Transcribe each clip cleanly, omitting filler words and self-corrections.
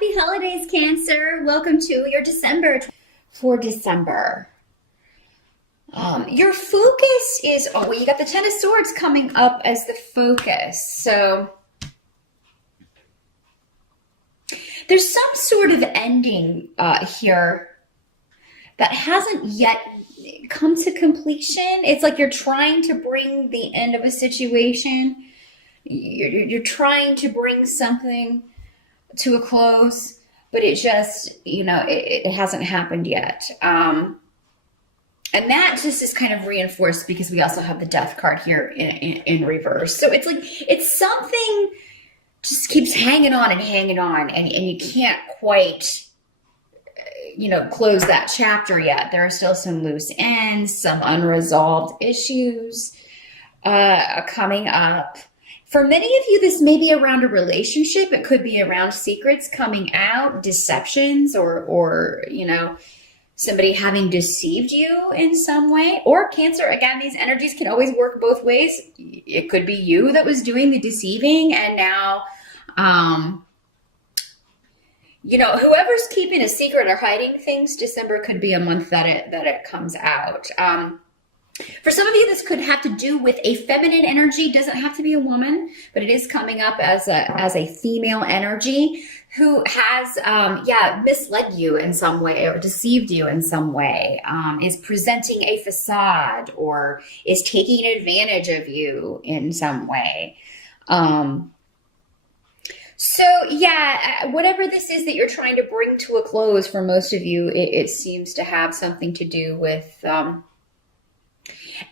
Happy holidays, Cancer. Welcome to your December. For December, your focus is, oh, well, you got the Ten of Swords coming up as the focus. So there's some sort of ending here that hasn't yet come to completion. It's like you're trying to bring the end of a situation. You're trying to bring something to a close, but it just, it hasn't happened yet. And that just is kind of reinforced because we also have the Death card here in reverse. So it's like, it's something just keeps hanging on, and you can't quite, close that chapter yet. There are still some loose ends, some unresolved issues coming up. For many of you, this may be around a relationship. It could be around secrets coming out, deceptions, or somebody having deceived you in some way. Or Cancer, again, these energies can always work both ways. It could be you that was doing the deceiving, and now, whoever's keeping a secret or hiding things, December could be a month that it comes out. For some of you, this could have to do with a feminine energy. Doesn't have to be a woman, but it is coming up as a female energy who has, misled you in some way or deceived you in some way, is presenting a facade or is taking advantage of you in some way. So whatever this is that you're trying to bring to a close, for most of you, it seems to have something to do with,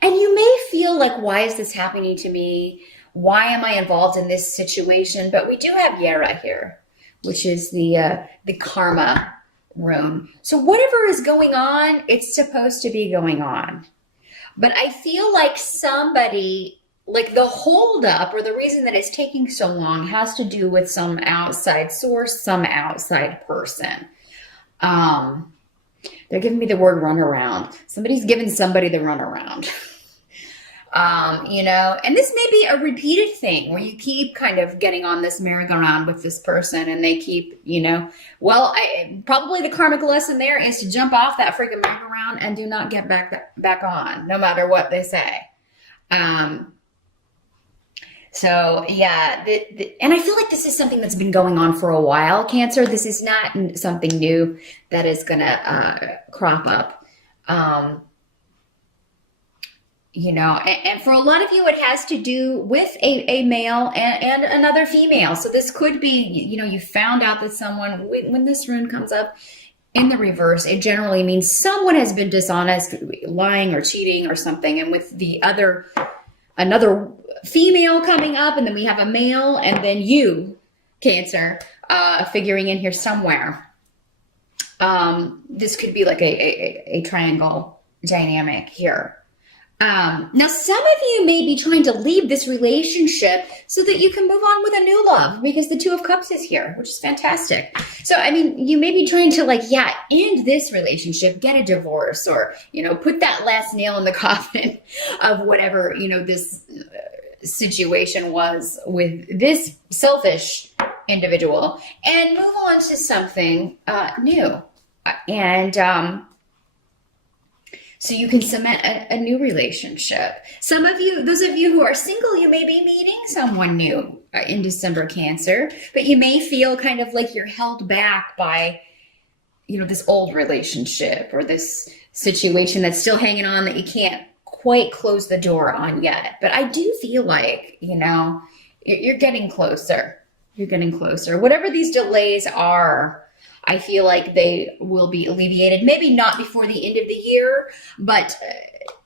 and you may feel like, why is this happening to me? Why am I involved in this situation? But we do have Yara here, which is the karma rune. So whatever is going on, it's supposed to be going on. But I feel like somebody, like the holdup or the reason that it's taking so long has to do with some outside source, some outside person. They're giving me the word runaround. Somebody's giving somebody the runaround. And this may be a repeated thing where you keep kind of getting on this merry-go-round with this person and they keep, probably the karmic lesson there is to jump off that freaking merry-go-round and do not get back on, no matter what they say. And I feel like this is something that's been going on for a while, Cancer. This is not something new that is going to crop up. And for a lot of you, it has to do with a male and another female. So this could be, you found out that someone, when this rune comes up in the reverse, it generally means someone has been dishonest, lying or cheating or something. And with another female coming up, and then we have a male, and then you, Cancer, figuring in here somewhere. This could be like a triangle dynamic here. Now, some of you may be trying to leave this relationship so that you can move on with a new love, because the Two of Cups is here, which is fantastic. So, you may be trying to end this relationship, get a divorce, or, put that last nail in the coffin of whatever, this situation was with this selfish individual, and move on to something new. And so you can cement a new relationship. Some of you, those of you who are single, you may be meeting someone new in December, Cancer, but you may feel kind of like you're held back by, this old relationship or this situation that's still hanging on that you can't quite close the door on yet. But I do feel like, you're getting closer. You're getting closer. Whatever these delays are, I feel like they will be alleviated. Maybe not before the end of the year, but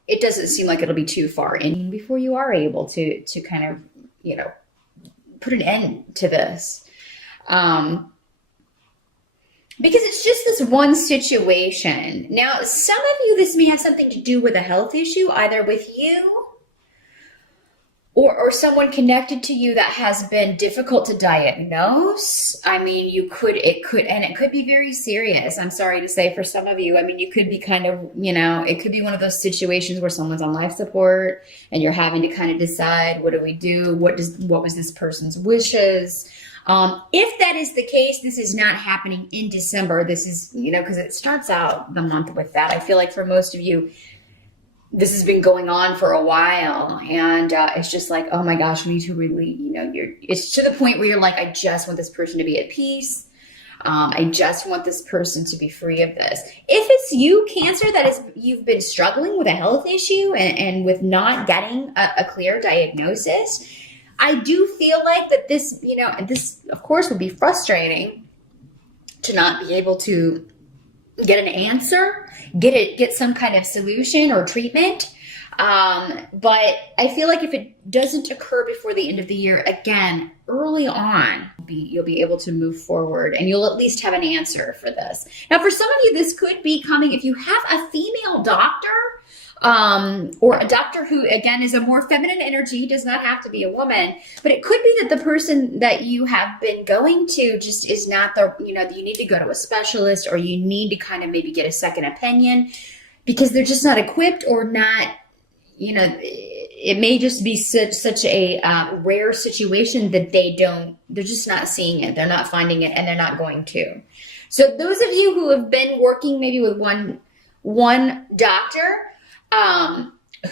it doesn't seem like it'll be too far in before you are able to kind of, put an end to this. Because it's just this one situation. Now, some of you, this may have something to do with a health issue, either with you or someone connected to you that has been difficult to diagnose. It could be very serious. I'm sorry to say, for some of you, you could be kind of, it could be one of those situations where someone's on life support and you're having to kind of decide, what do we do? What was this person's wishes? If that is the case, this is not happening in December. This is, because it starts out the month with that. I feel like for most of you, this has been going on for a while, and it's just like, oh my gosh, we need to really, it's to the point where you're like, I just want this person to be at peace. I just want this person to be free of this. If it's you, Cancer, you've been struggling with a health issue and with not getting a clear diagnosis, I do feel like that this, this of course would be frustrating to not be able to get an answer, get some kind of solution or treatment. But I feel like if it doesn't occur before the end of the year, again, early on, you'll be able to move forward and you'll at least have an answer for this. Now, for some of you, this could be coming if you have a female doctor, or a doctor who, again, is a more feminine energy, does not have to be a woman, but it could be that the person that you have been going to just is not you need to go to a specialist, or you need to kind of maybe get a second opinion because they're just not equipped, or not, it may just be such a rare situation that they're just not seeing it. They're not finding it, and they're not going to. So those of you who have been working maybe with one doctor,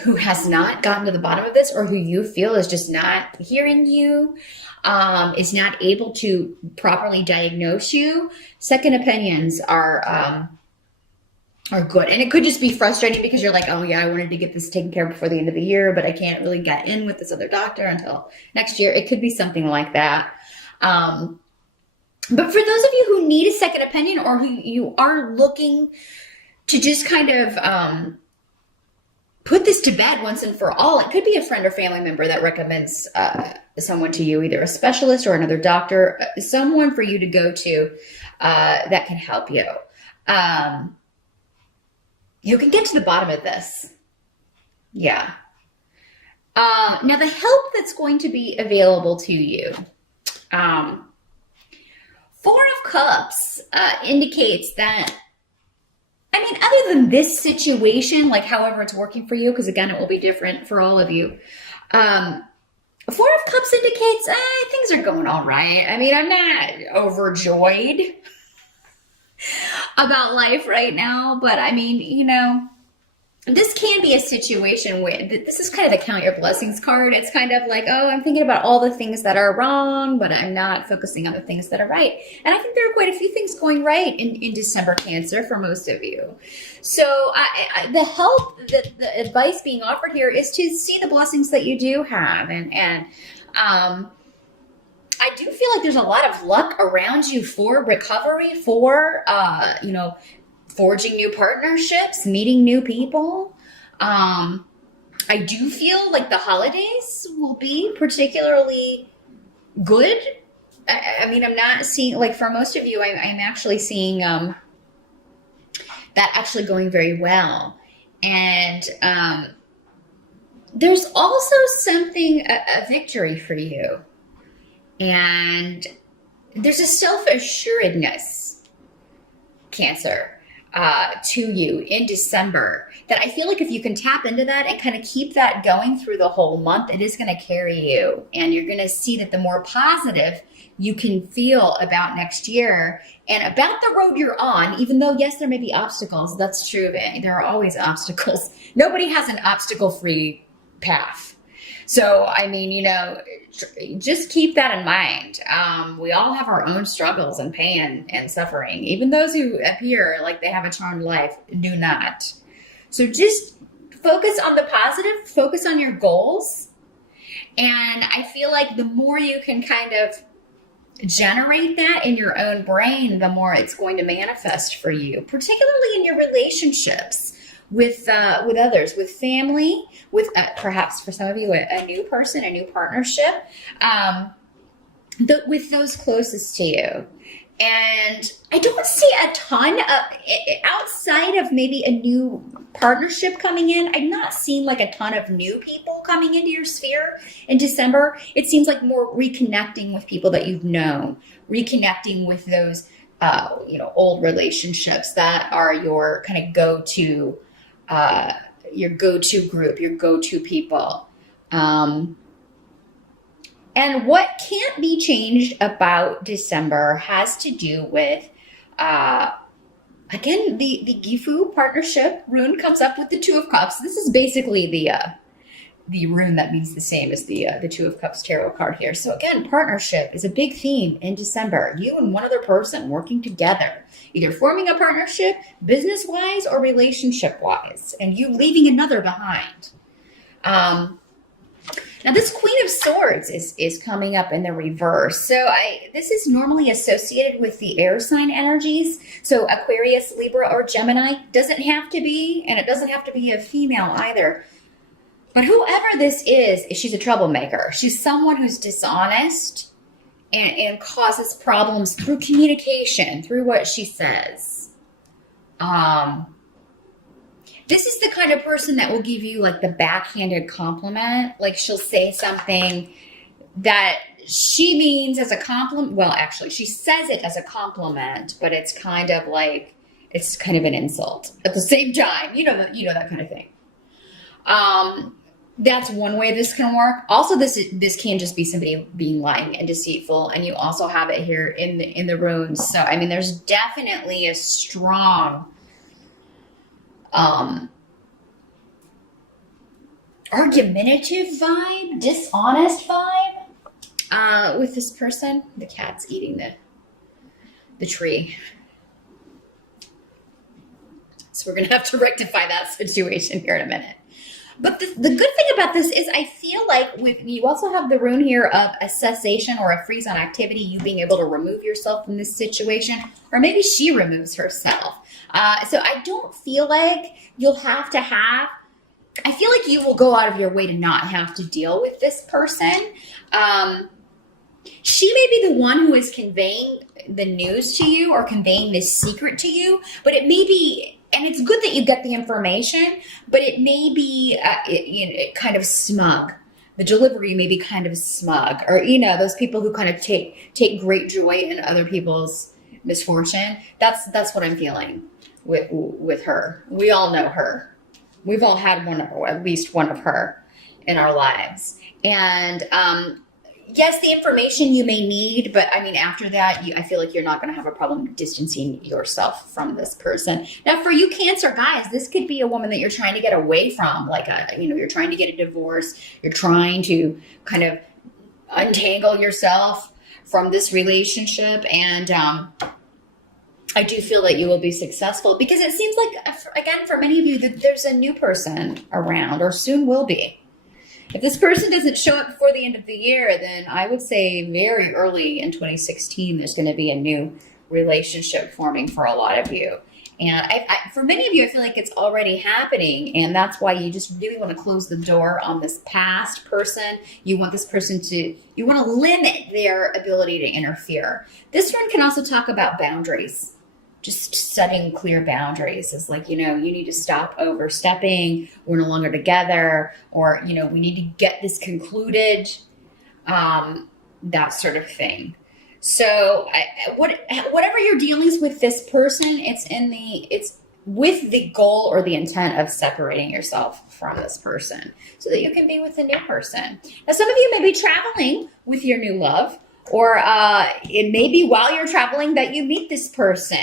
who has not gotten to the bottom of this, or who you feel is just not hearing you, is not able to properly diagnose you, second opinions are good. And it could just be frustrating because you're like, oh yeah, I wanted to get this taken care of before the end of the year, but I can't really get in with this other doctor until next year. It could be something like that. But for those of you who need a second opinion, or who you are looking to just kind of put this to bed once and for all, it could be a friend or family member that recommends someone to you, either a specialist or another doctor, someone for you to go to that can help you. You can get to the bottom of this. Yeah. Now, the help that's going to be available to you. Four of Cups indicates that, other than this situation, like however it's working for you, because again, it will be different for all of you. Four of Cups indicates things are going all right. I'm not overjoyed about life right now, but this can be a situation where this is kind of the Count Your Blessings card. It's kind of like, oh, I'm thinking about all the things that are wrong, but I'm not focusing on the things that are right. And I think there are quite a few things going right in December, Cancer, for most of you. So the help, the advice being offered here is to see the blessings that you do have. And I do feel like there's a lot of luck around you for recovery, for, forging new partnerships, meeting new people. I do feel like the holidays will be particularly good. I'm not seeing, like for most of you, I'm actually seeing that actually going very well. And there's also something, a victory for you. And there's a self-assuredness, Cancer, to you in December, that I feel like if you can tap into that and kind of keep that going through the whole month, it is going to carry you. And you're going to see that the more positive you can feel about next year and about the road you're on, even though, yes, there may be obstacles. That's true of it. There are always obstacles. Nobody has an obstacle-free path. So, just keep that in mind. We all have our own struggles and pain and suffering. Even those who appear like they have a charmed life do not. So just focus on the positive, focus on your goals. And I feel like the more you can kind of generate that in your own brain, the more it's going to manifest for you, particularly in your relationships with others, with family, with perhaps for some of you a new person, a new partnership, with those closest to you. And I don't see a ton of, outside of maybe a new partnership coming in, I'm not seeing like a ton of new people coming into your sphere in December. It seems like more reconnecting with people that you've known, reconnecting with those, old relationships that are your kind of go-to, your go-to group, your go-to people. And what can't be changed about December has to do with, uh, again, the Gifu partnership rune comes up with the Two of Cups. This is basically the rune that means the same as the Two of Cups tarot card here. So again, partnership is a big theme in December. You and one other person working together, either forming a partnership business-wise or relationship-wise, and you leaving another behind. Now this Queen of Swords is coming up in the reverse. So this is normally associated with the air sign energies. So Aquarius, Libra, or Gemini doesn't have to be, and it doesn't have to be a female either. But whoever this is, she's a troublemaker. She's someone who's dishonest and causes problems through communication, through what she says. This is the kind of person that will give you like the backhanded compliment. Like she'll say something that she means as a compliment. Well, actually, she says it as a compliment, but it's kind of like, it's kind of an insult at the same time. You know that kind of thing. That's one way this can work. Also, this can just be somebody being lying and deceitful, and you also have it here in the runes. So, I mean, there's definitely a strong argumentative vibe, dishonest vibe with this person. The cat's eating the tree. So we're going to have to rectify that situation here in a minute. But the good thing about this is I feel like you also have the rune here of a cessation or a freeze on activity, you being able to remove yourself from this situation, or maybe she removes herself. So I don't feel like you'll have to I feel like you will go out of your way to not have to deal with this person. She may be the one who is conveying the news to you or conveying this secret to you, but it may be, and it's good that you get the information, but it may be kind of smug. The delivery may be kind of smug, or those people who kind of take great joy in other people's misfortune. That's what I'm feeling with her. We all know her. We've all had one, or at least one of her in our lives. And yes, the information you may need, but I mean, after that, I feel like you're not going to have a problem distancing yourself from this person. Now, for you Cancer guys, this could be a woman that you're trying to get away from, like you're trying to get a divorce. You're trying to kind of untangle yourself from this relationship, and I do feel that you will be successful, because it seems like, again, for many of you, that there's a new person around, or soon will be. If this person doesn't show up before the end of the year, then I would say very early in 2016, there's going to be a new relationship forming for a lot of you. And for many of you, I feel like it's already happening. And that's why you just really want to close the door on this past person. You want this person you want to limit their ability to interfere. This one can also talk about boundaries. Just setting clear boundaries is like, you need to stop overstepping. We're no longer together, or, we need to get this concluded, that sort of thing. So whatever your dealings with this person, it's with the goal or the intent of separating yourself from this person so that you can be with the new person. Now, some of you may be traveling with your new love, or it may be while you're traveling that you meet this person.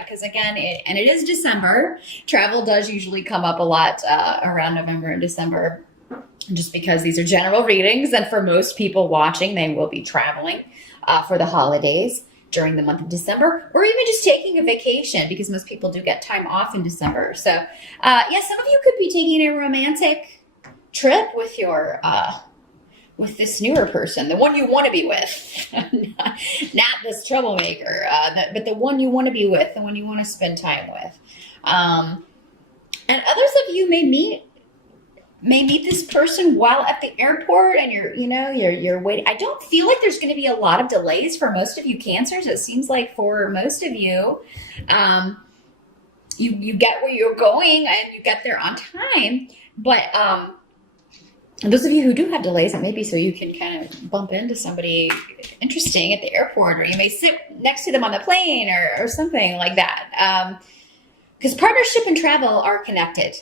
Because again, it is December. Travel does usually come up a lot around November and December, just because these are general readings. And for most people watching, they will be traveling for the holidays during the month of December, or even just taking a vacation, because most people do get time off in December. So some of you could be taking a romantic trip with your with this newer person, the one you want to be with, not this troublemaker, but the one you want to be with, the one you want to spend time with. And others of you may meet this person while at the airport, and you're waiting. I don't feel like there's going to be a lot of delays for most of you Cancers. It seems like for most of you, you get where you're going and you get there on time. But and those of you who do have delays, it may be so you can kind of bump into somebody interesting at the airport, or you may sit next to them on the plane, or something like that. Because partnership and travel are connected.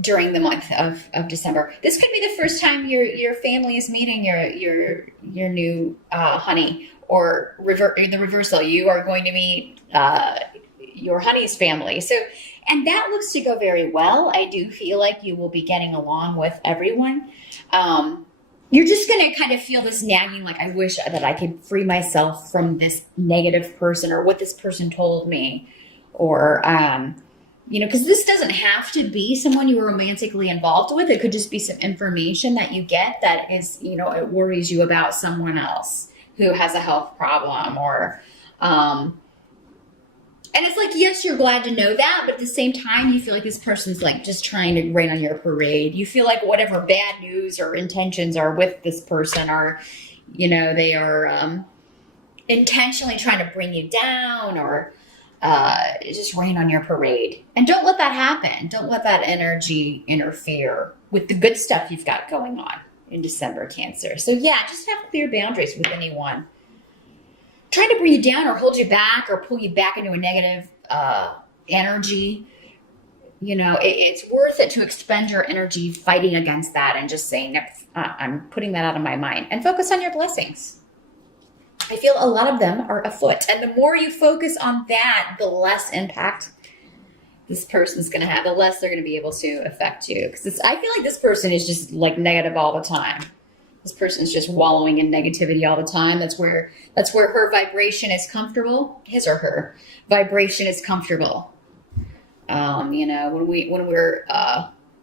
during the month of December. This could be the first time your family is meeting your new honey, or the reversal. You are going to meet your honey's family. So, and that looks to go very well. I do feel like you will be getting along with everyone. You're just going to kind of feel this nagging, like, I wish that I could free myself from this negative person, or what this person told me, or, because this doesn't have to be someone you were romantically involved with. It could just be some information that you get that is, it worries you about someone else who has a health problem, or, and it's like, yes, you're glad to know that, but at the same time, you feel like this person's like just trying to rain on your parade. You feel like whatever bad news or intentions are with this person are, they are intentionally trying to bring you down, or just rain on your parade. And don't let that happen. Don't let that energy interfere with the good stuff you've got going on in December, Cancer. So yeah, just have clear boundaries with anyone trying to bring you down or hold you back or pull you back into a negative energy. It's worth it to expend your energy fighting against that and just saying, I'm putting that out of my mind, and focus on your blessings. I feel a lot of them are afoot. And the more you focus on that, the less impact this person's going to have, the less they're going to be able to affect you. Because I feel like this person is just like negative all the time. This person's just wallowing in negativity all the time. That's where her vibration is comfortable. His or her vibration is comfortable. When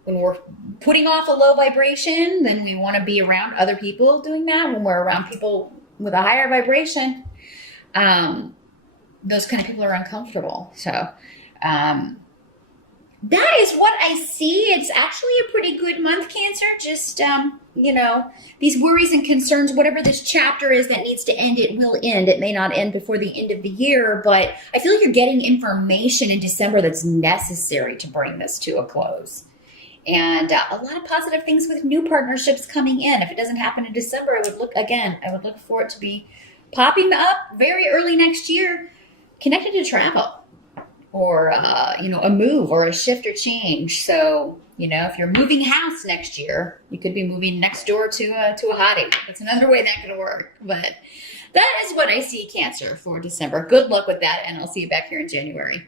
we're putting off a low vibration, then we want to be around other people doing that. When we're around people with a higher vibration, those kind of people are uncomfortable. So, that is what I see. It's actually a pretty good month, Cancer. Just, these worries and concerns, whatever this chapter is that needs to end, it will end. It may not end before the end of the year, but I feel like you're getting information in December that's necessary to bring this to a close. And a lot of positive things with new partnerships coming in. If it doesn't happen in December, I would look for it to be popping up very early next year, connected to travel, or, a move or a shift or change. So, if you're moving house next year, you could be moving next door to a hottie. That's another way that could work. But that is what I see, Cancer, for December. Good luck with that, and I'll see you back here in January.